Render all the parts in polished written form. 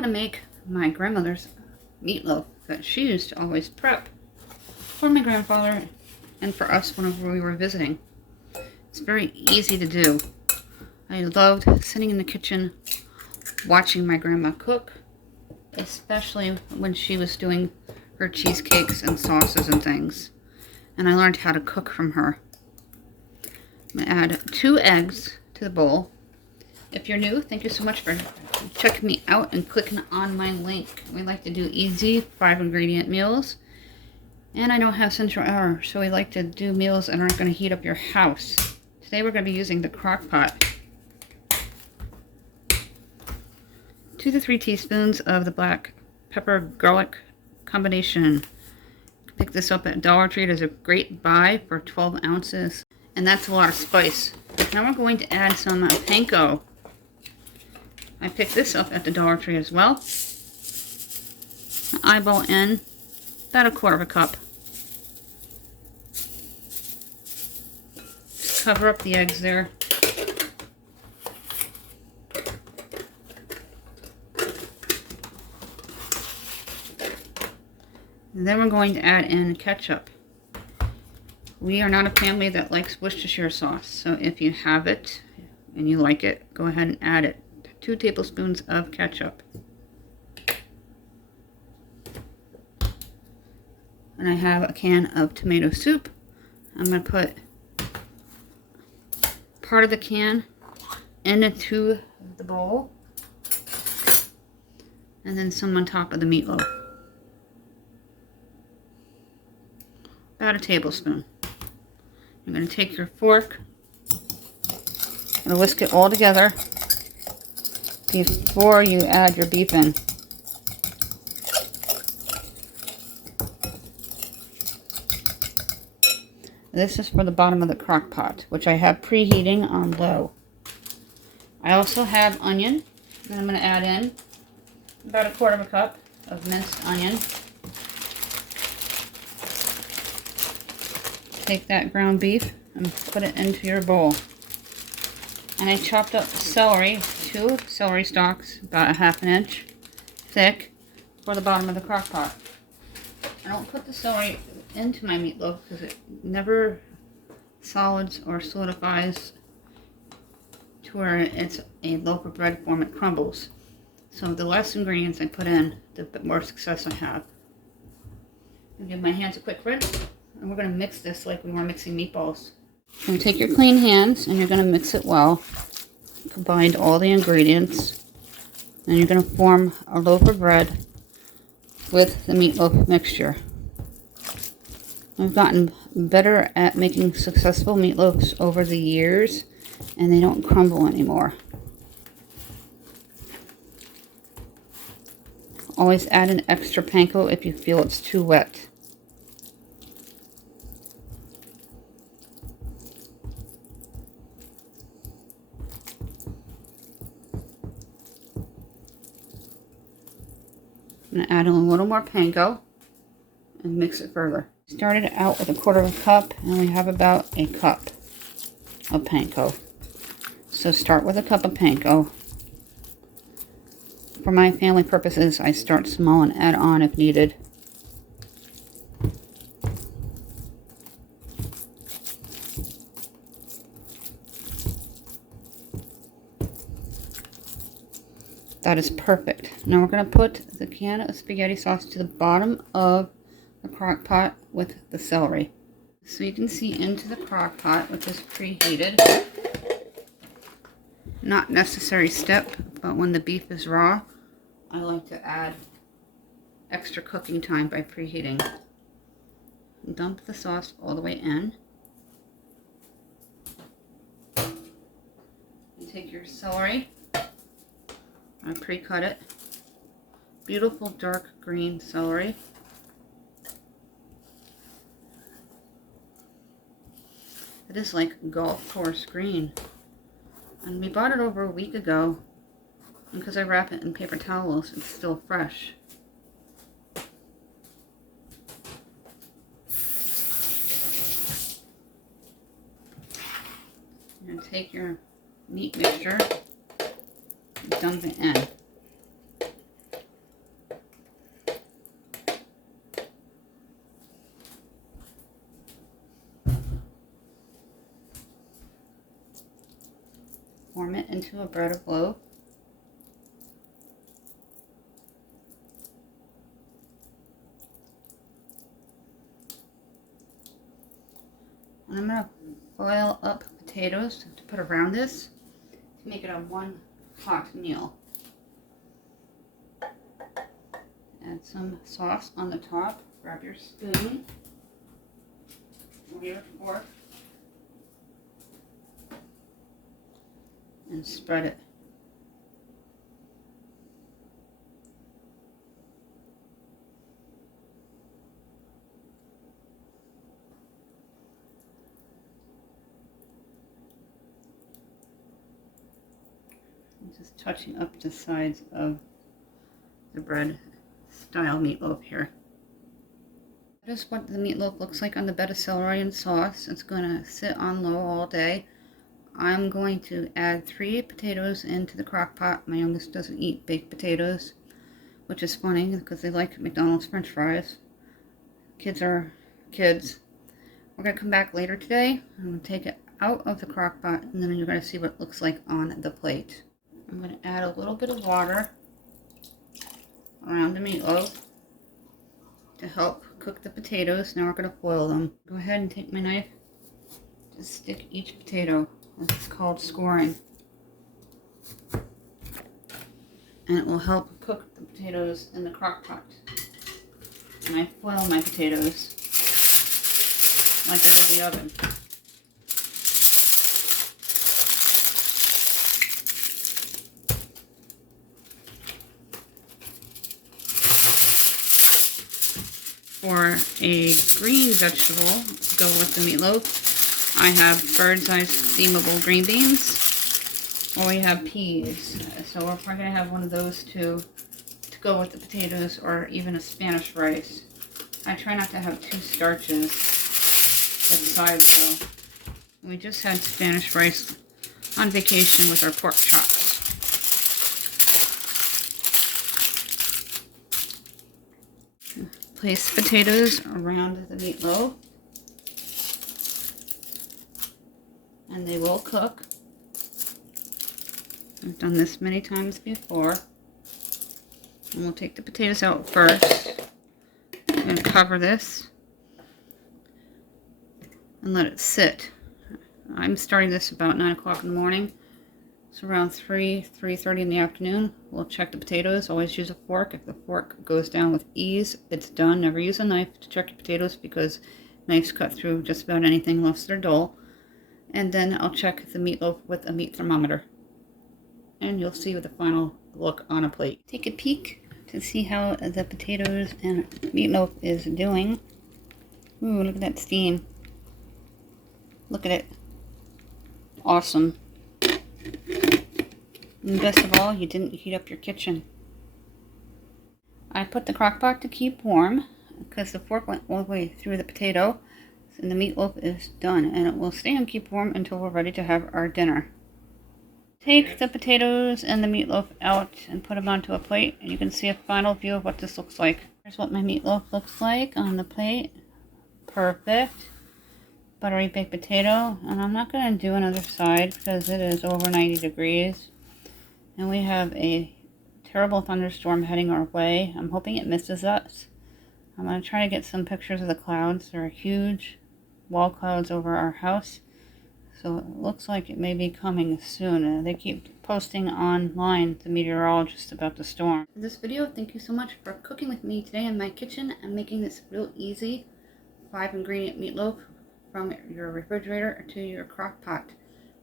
going to make my grandmother's meatloaf that she used to always prep for my grandfather and for us whenever we were visiting. It's very easy to do. I loved sitting in the kitchen watching my grandma cook, especially when she was doing her cheesecakes and sauces and things. And I learned how to cook from her. I'm going to add 2 eggs to the bowl. If you're new, thank you so much for checking me out and clicking on my link. We like to do easy 5-ingredient meals. And I don't have central air, so we like to do meals that aren't going to heat up your house. Today we're going to be using the Crockpot. 2 to 3 teaspoons of the black pepper garlic combination. Pick this up at Dollar Tree. It is a great buy for 12 ounces. And that's a lot of spice. Now we're going to add some panko. I picked this up at the Dollar Tree as well. Eyeball in about 1/4 cup. Just cover up the eggs there. And then we're going to add in ketchup. We are not a family that likes Worcestershire sauce, so if you have it and you like it, go ahead and add it. 2 tablespoons of ketchup. And I have a can of tomato soup. I'm going to put part of the can into the bowl, and then some on top of the meatloaf. About 1 tablespoon. You're going to take your fork and whisk it all together before you add your beef in. This is for the bottom of the crock pot, which I have preheating on low. I also have onion that I'm going to add in. About 1/4 cup of minced onion. Take that ground beef and put it into your bowl. And I chopped up celery, 2 celery stalks, about 1/2 inch thick, for the bottom of the crock pot. I don't put the celery into my meatloaf because it never solids or solidifies to where it's a loaf of bread form. It crumbles. So the less ingredients I put in, the more success I have. I'll give my hands a quick rinse. And we're going to mix this like we were mixing meatballs. You're going to take your clean hands and you're going to mix it well. Combine all the ingredients. And you're going to form a loaf of bread with the meatloaf mixture. I've gotten better at making successful meatloafs over the years, and they don't crumble anymore. Always add an extra panko if you feel it's too wet. I'm going to add in a little more panko and mix it further. Started out with 1/4 cup, and we have about a cup of panko. So start with a cup of panko. For my family purposes, I start small and add on if needed. That is perfect. Now we're going to put the can of spaghetti sauce to the bottom of the crock pot with the celery. So you can see into the crock pot, which is preheated. Not necessary step, but when the beef is raw, I like to add extra cooking time by preheating. Dump the sauce all the way in. You take your celery. I pre-cut it. Beautiful dark green celery. It is like golf course green. And we bought it over a week ago. And because I wrap it in paper towels, it's still fresh. You're going to take your meat mixture and dump it in. form it into a bread of loaf. And I'm going to boil up potatoes to put around this to make it a one hot meal. Add some sauce on the top. Grab your spoon or your fork and spread it. I'm just touching up the sides of the bread style meatloaf here. Just what the meatloaf looks like on the bed of celery and sauce. It's going to sit on low all day. I'm going to add 3 potatoes into the crock pot. My youngest doesn't eat baked potatoes, which is funny because they like McDonald's French fries. Kids are kids. We're going to come back later today. I'm going to take it out of the crock pot, and then you're going to see what it looks like on the plate. I'm going to add a little bit of water around the meatloaf to help cook the potatoes. Now we're going to boil them. Go ahead and take my knife. Just stick each potato. This is called scoring. And it will help cook the potatoes in the crock pot. And I foil my potatoes like I would the oven. For a green vegetable to go with the meatloaf, I have bird's eye steamable green beans, or we have peas. So we're probably going to have one of those two to go with the potatoes, or even a Spanish rice. I try not to have 2 starches with sides though. We just had Spanish rice on vacation with our pork chops. Place potatoes around the meatloaf, and they will cook. I've done this many times before. And we'll take the potatoes out first and cover this and let it sit. I'm starting this about 9 o'clock in the morning. So around 3:30 in the afternoon, we'll check the potatoes. Always use a fork. If the fork goes down with ease, it's done. Never use a knife to check your potatoes because knives cut through just about anything unless they're dull. And then I'll check the meatloaf with a meat thermometer. And you'll see the final look on a plate. Take a peek to see how the potatoes and meatloaf is doing. Ooh, look at that steam. Look at it. Awesome. And best of all, you didn't heat up your kitchen. I put the crock pot to keep warm because the fork went all the way through the potato, and the meatloaf is done, and it will stay and keep warm until we're ready to have our dinner. Take the potatoes and the meatloaf out and put them onto a plate, and you can see a final view of what this looks like. Here's what my meatloaf looks like on the plate. Perfect. Buttery baked potato, and I'm not going to do another side because it is over 90 degrees. And we have a terrible thunderstorm heading our way. I'm hoping it misses us. I'm going to try to get some pictures of the clouds. There are huge wall clouds over our house. So it looks like it may be coming soon. They keep posting online, the meteorologist, about the storm. For this video, thank you so much for cooking with me today in my kitchen and making this real easy 5-ingredient meatloaf from your refrigerator to your crock pot.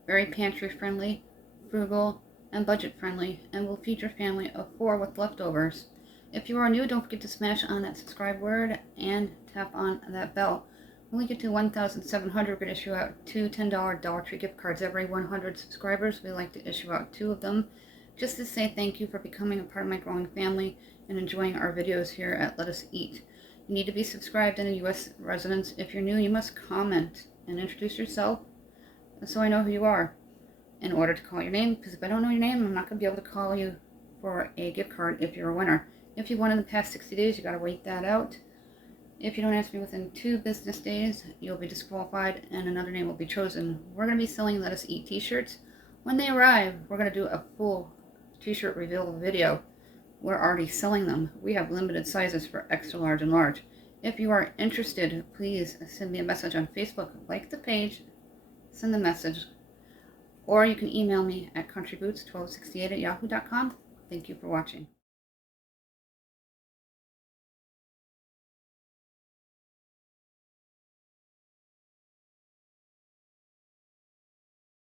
Very pantry friendly, frugal, and budget friendly, and will feed your family of 4 with leftovers. If you are new, don't forget to smash on that subscribe word and tap on that bell. When we get to 1,700, we're going to issue out 2 $10 Dollar Tree gift cards. Every 100 subscribers, we like to issue out 2 of them, just to say thank you for becoming a part of my growing family and enjoying our videos here at Let Us Eat. You need to be subscribed and a U.S. resident. If you're new, you must comment and introduce yourself so I know who you are in order to call your name, because if I don't know your name, I'm not going to be able to call you for a gift card if you're a winner. If you won in the past 60 days, you got to wait that out. If you don't answer me within 2 business days, you'll be disqualified and another name will be chosen. We're going to be selling Let Us Eat t-shirts. When they arrive, we're going to do a full t-shirt reveal video. We're already selling them. We have limited sizes for extra large and large. If you are interested, please send me a message on Facebook. Like the page, send the message. Or you can email me at countryboots1268@yahoo.com. Thank you for watching.